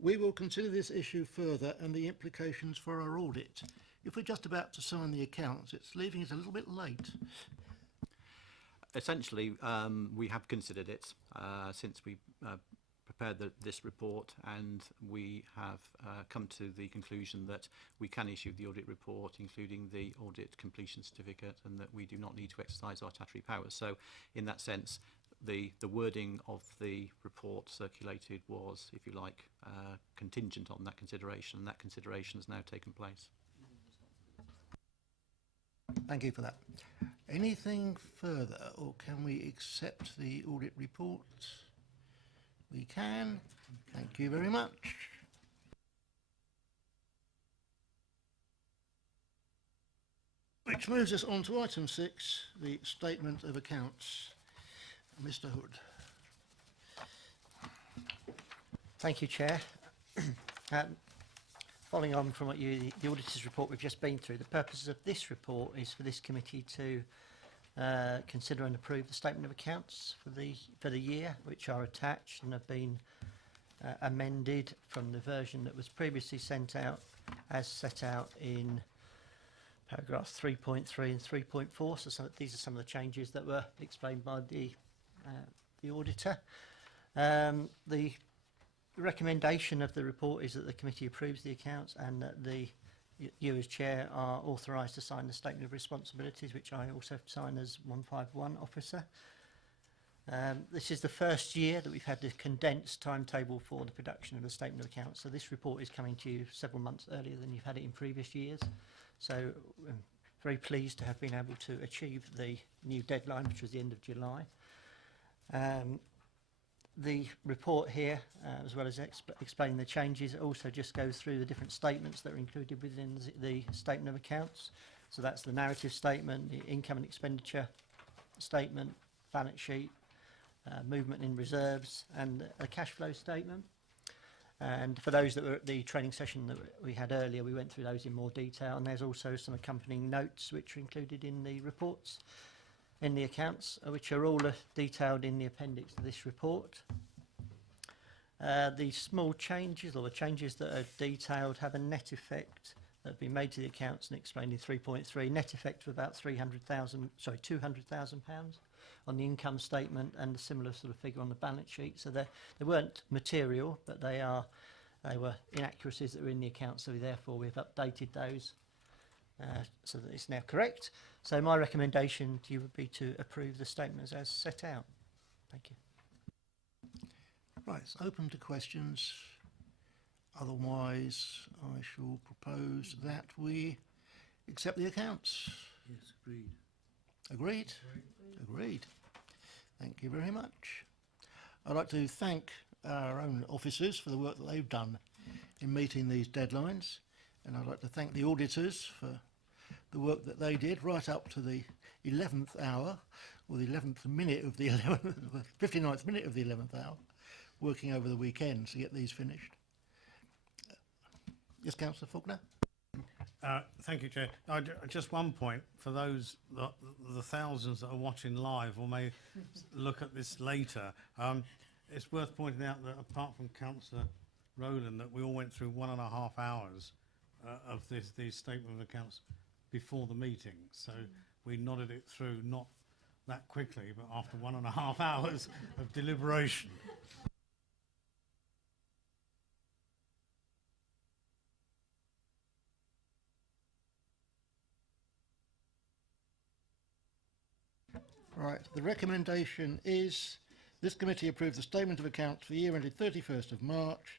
We will consider this issue further and the implications for our audit. If we're just about to sign the accounts, it's leaving it a little bit late. Essentially, we have considered it since we prepared this report, and we have come to the conclusion that we can issue the audit report, including the audit completion certificate, and that we do not need to exercise our statutory powers. So, in that sense, the wording of the report circulated was, if you like, contingent on that consideration, and that consideration has now taken place. Thank you for that. Anything further, or can we accept the audit report? We can. Thank you very much. Which moves us on to item 6, the statement of accounts. Mr. Hood. Thank you, Chair. Following on from what the auditor's report we've just been through, the purpose of this report is for this committee to consider and approve the statement of accounts for the year, which are attached and have been amended from the version that was previously sent out, as set out in paragraphs 3.3 and 3.4. So these are some of the changes that were explained by the auditor. The recommendation of the report is that the committee approves the accounts, and that you as chair are authorised to sign the statement of responsibilities, which I also sign as 151 officer. This is the first year that we've had the condensed timetable for the production of the statement of accounts. So this report is coming to you several months earlier than you've had it in previous years. So I'm very pleased to have been able to achieve the new deadline, which was the end of July. The report here, as well as explaining the changes, also just goes through the different statements that are included within the statement of accounts. So that's the narrative statement, the income and expenditure statement, balance sheet, movement in reserves, and a cash flow statement. And for those that were at the training session that we had earlier, we went through those in more detail, and there's also some accompanying notes which are included in the reports, in the accounts, which are all detailed in the appendix to this report. The small changes, or the changes that are detailed, have a net effect that have been made to the accounts and explained in 3.3. Net effect of about £200,000 on the income statement, and a similar sort of figure on the balance sheet. So they weren't material, but they were inaccuracies that were in the accounts. So therefore we've updated those so that it's now correct. So my recommendation to you would be to approve the statements as set out. Thank you. Right, it's open to questions. Otherwise, I shall propose that we accept the accounts. Yes, agreed. Agreed? Agreed. Thank you very much. I'd like to thank our own officers for the work that they've done in meeting these deadlines, and I'd like to thank the auditors for the work that they did right up to the 11th hour, or the 11th minute of the 11th, 59th minute of the 11th hour, working over the weekend to get these finished. Yes, Councillor Faulkner? Thank you, Chair. Just one point for those, the thousands that are watching live or may look at this later. It's worth pointing out that apart from Councillor Rowland, that we all went through 1.5 hours of these statement of accounts before the meeting. So we nodded it through, not that quickly, but after 1.5 hours of deliberation. Right, the recommendation is this committee approves the statement of accounts for the year ended 31st of March,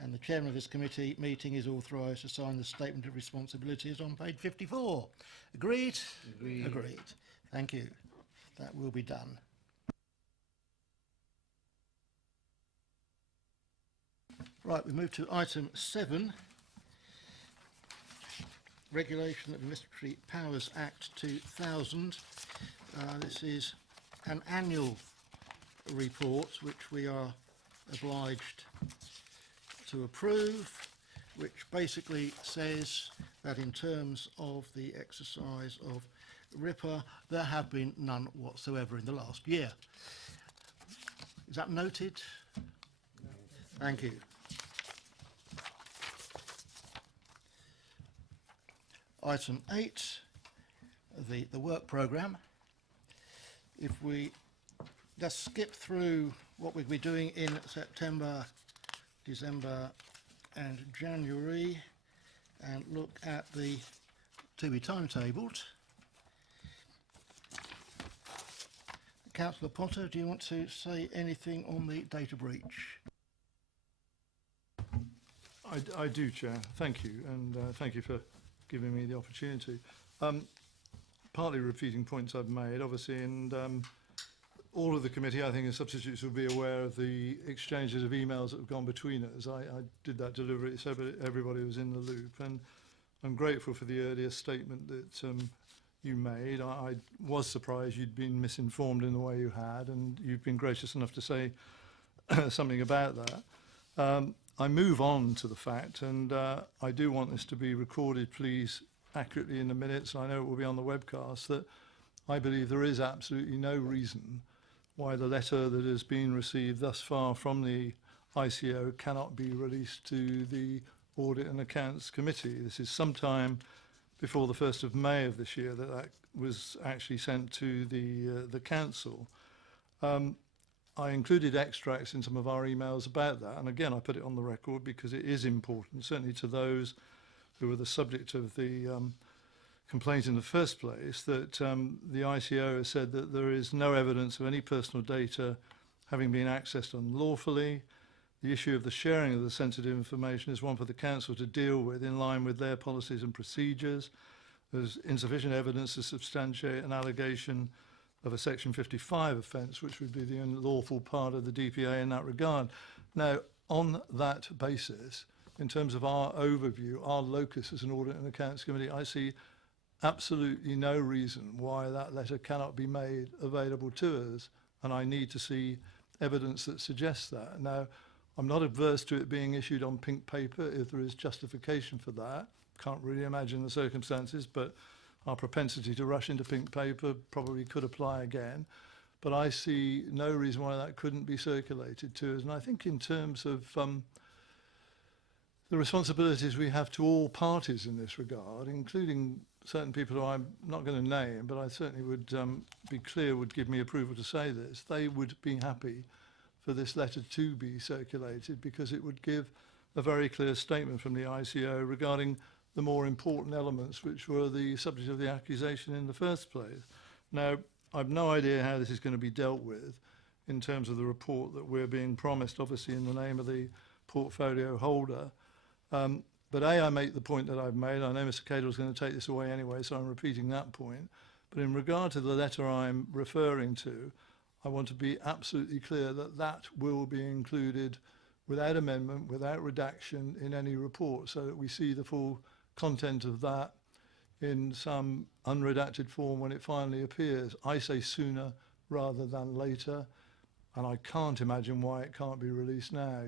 and the chairman of this committee meeting is authorised to sign the statement of responsibilities on page 54. Agreed? Agreed. Agreed. Thank you. That will be done. Right, we move to item 7, Regulation of Investigatory Powers Act 2000. This is an annual report which we are obliged to approve, which basically says that in terms of the exercise of RIPA, there have been none whatsoever in the last year. Is that noted? Thank you. Item 8, the work programme. If we just skip through what we'll be doing in September, December and January and look at the to be timetabled. Councillor Potter, do you want to say anything on the data breach? I do, Chair. Thank you, and thank you for giving me the opportunity. Partly repeating points I've made, obviously, and all of the committee, I think, and substitutes will be aware of the exchanges of emails that have gone between us. I did that deliberately so that everybody was in the loop, and I'm grateful for the earlier statement that you made. I was surprised you'd been misinformed in the way you had, and you've been gracious enough to say something about that. I move on to the fact, and I do want this to be recorded, please, accurately in the minutes. I know it will be on the webcast, that I believe there is absolutely no reason why the letter that has been received thus far from the ICO cannot be released to the Audit and Accounts Committee. This is sometime before the 1st of May of this year that was actually sent to the council. I included extracts in some of our emails about that, and again I put it on the record because it is important, certainly to those who were the subject of the complaint in the first place, that the ICO has said that there is no evidence of any personal data having been accessed unlawfully. The issue of the sharing of the sensitive information is one for the council to deal with in line with their policies and procedures. There's insufficient evidence to substantiate an allegation of a Section 55 offence, which would be the unlawful part of the DPA in that regard. Now, on that basis, in terms of our overview, our locus as an Audit and Accounts Committee, I see absolutely no reason why that letter cannot be made available to us, and I need to see evidence that suggests that. Now, I'm not averse to it being issued on pink paper if there is justification for that. Can't really imagine the circumstances, but our propensity to rush into pink paper probably could apply again. But I see no reason why that couldn't be circulated to us. And I think in terms of the responsibilities we have to all parties in this regard, including certain people who I'm not going to name, but I certainly would be clear would give me approval to say this, they would be happy for this letter to be circulated because it would give a very clear statement from the ICO regarding the more important elements which were the subject of the accusation in the first place. Now, I've no idea how this is going to be dealt with in terms of the report that we're being promised, obviously in the name of the portfolio holder. But I make the point that I've made. I know Mr. Cadle is going to take this away anyway, so I'm repeating that point. But in regard to the letter I'm referring to, I want to be absolutely clear that that will be included without amendment, without redaction in any report, so that we see the full content of that in some unredacted form when it finally appears. I say sooner rather than later, and I can't imagine why it can't be released now.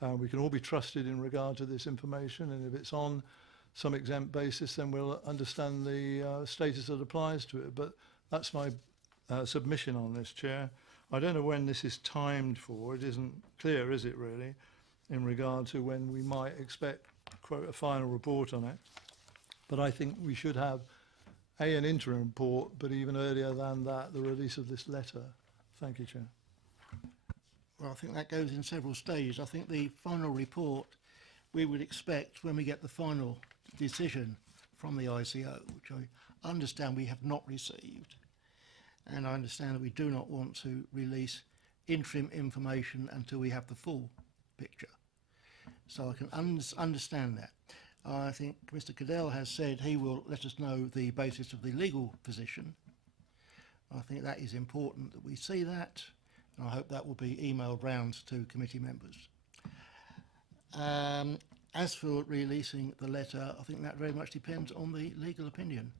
We can all be trusted in regard to this information, and if it's on some exempt basis, then we'll understand the status that applies to it. But that's my submission on this, Chair. I don't know when this is timed for. It isn't clear, is it really, in regard to when we might expect, quote, a final report on it. But I think we should have, an interim report, but even earlier than that, the release of this letter. Thank you, Chair. Well, I think that goes in several stages. I think the final report we would expect when we get the final decision from the ICO, which I understand we have not received. And I understand that we do not want to release interim information until we have the full picture. So I can understand that. I think Mr. Cadell has said he will let us know the basis of the legal position. I think that is important that we see that. And I hope that will be emailed round to committee members. As for releasing the letter, I think that very much depends on the legal opinion.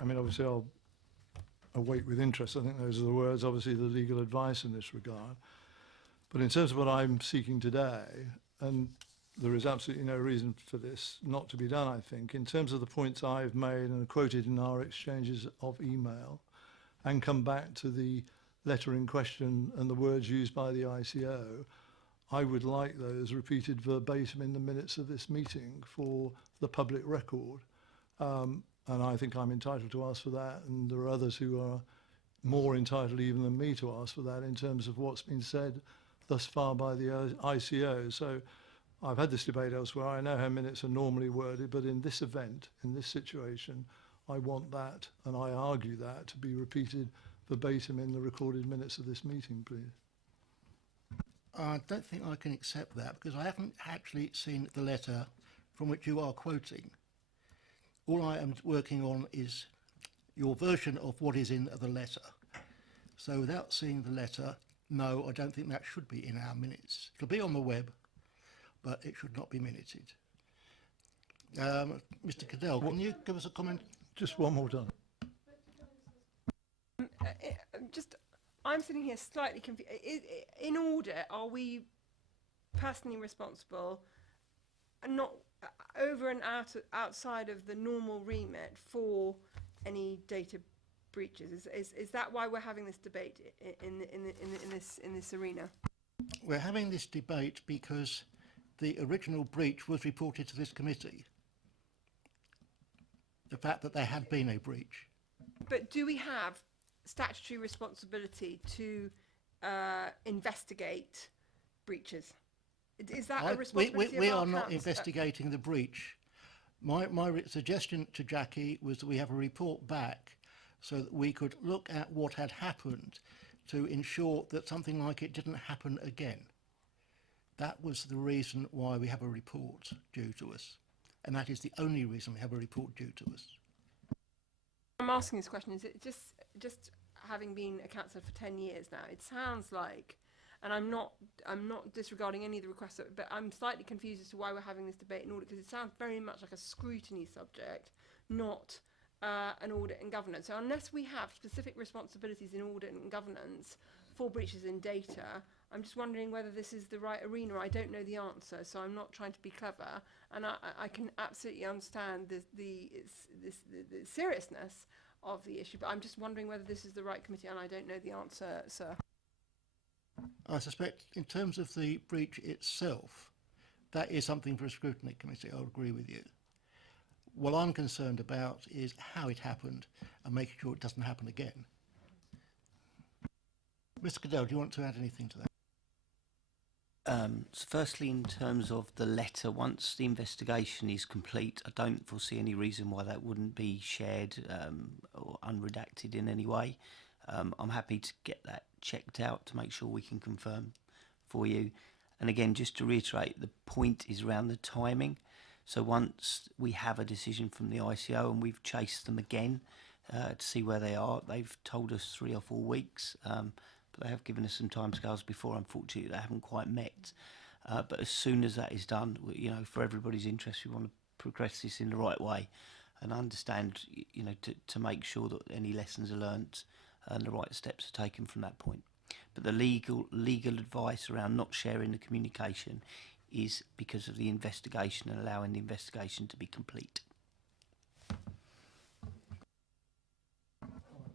I mean, obviously, I'll await with interest. I think those are the words, obviously, the legal advice in this regard. But in terms of what I'm seeking today, and there is absolutely no reason for this not to be done, I think, in terms of the points I've made and quoted in our exchanges of email, and come back to the letter in question and the words used by the ICO, I would like those repeated verbatim in the minutes of this meeting for the public record. And I think I'm entitled to ask for that, and there are others who are more entitled even than me to ask for that in terms of what's been said thus far by the ICO. So I've had this debate elsewhere. I know how minutes are normally worded, but in this event, in this situation, I want that, and I argue that, to be repeated verbatim in the recorded minutes of this meeting, please. I don't think I can accept that because I haven't actually seen the letter from which you are quoting. All I am working on is your version of what is in the letter. So without seeing the letter, no, I don't think that should be in our minutes. It'll be on the web, but it should not be minuted. Mr. Cadell, can you give us a comment? Just one more time. I'm sitting here slightly confused. In audit, are we personally responsible and not over and outside of the normal remit for any data breaches? Is that why we're having this debate in this arena? We're having this debate because the original breach was reported to this committee. The fact that there had been a breach. But do we have statutory responsibility to investigate breaches? Is that a responsibility we of our are not council? investigating the breach. My suggestion to Jackie was that we have a report back so that we could look at what had happened to ensure that something like it didn't happen again. That was the reason why we have a report due to us. And that is the only reason we have a report due to us. I'm asking this question, is it just having been a councillor for 10 years now, it sounds like, and I'm not disregarding any of the requests, but I'm slightly confused as to why we're having this debate in audit, because it sounds very much like a scrutiny subject, not an audit and governance. So unless we have specific responsibilities in audit and governance for breaches in data, I'm just wondering whether this is the right arena. I don't know the answer, so I'm not trying to be clever, and I can absolutely understand the seriousness of the issue, but I'm just wondering whether this is the right committee, and I don't know the answer, sir. I suspect in terms of the breach itself, that is something for a scrutiny committee. I'll agree with you. What I'm concerned about is how it happened and making sure it doesn't happen again. Mr. Cadell, do you want to add anything to that? So firstly, in terms of the letter, once the investigation is complete, I don't foresee any reason why that wouldn't be shared or unredacted in any way. I'm happy to get that checked out to make sure we can confirm for you. And again, just to reiterate, the point is around the timing. So once we have a decision from the ICO, and we've chased them again to see where they are, they've told us 3 or 4 weeks. But they have given us some timescales before. Unfortunately, they haven't quite met. But as soon as that is done, you know, for everybody's interest, we want to progress this in the right way and understand, you know, to make sure that any lessons are learnt and the right steps are taken from that point. But the legal advice around not sharing the communication is because of the investigation and allowing the investigation to be complete.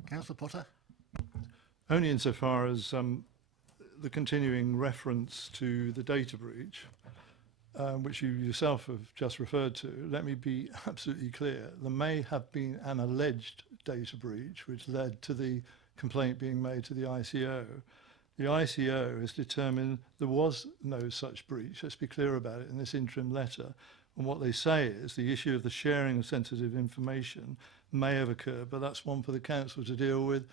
Councillor Potter? Only insofar as the continuing reference to the data breach, which you yourself have just referred to, let me be absolutely clear. There may have been an alleged data breach which led to the complaint being made to the ICO. The ICO has determined there was no such breach. Let's be clear about it in this interim letter. And what they say is the issue of the sharing of sensitive information may have occurred, but that's one for the council to deal with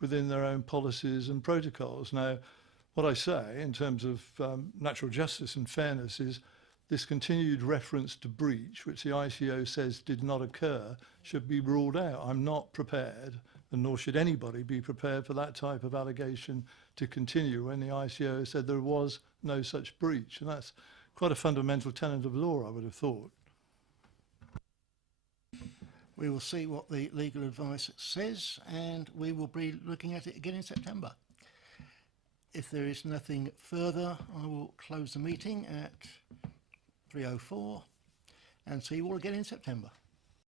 within their own policies and protocols. Now, what I say in terms of natural justice and fairness is this continued reference to breach, which the ICO says did not occur, should be ruled out. I'm not prepared, and nor should anybody be prepared for that type of allegation to continue when the ICO said there was no such breach. And that's quite a fundamental tenet of law, I would have thought. We will see what the legal advice says, and we will be looking at it again in September. If there is nothing further, I will close the meeting at 3:04 and see you all again in September.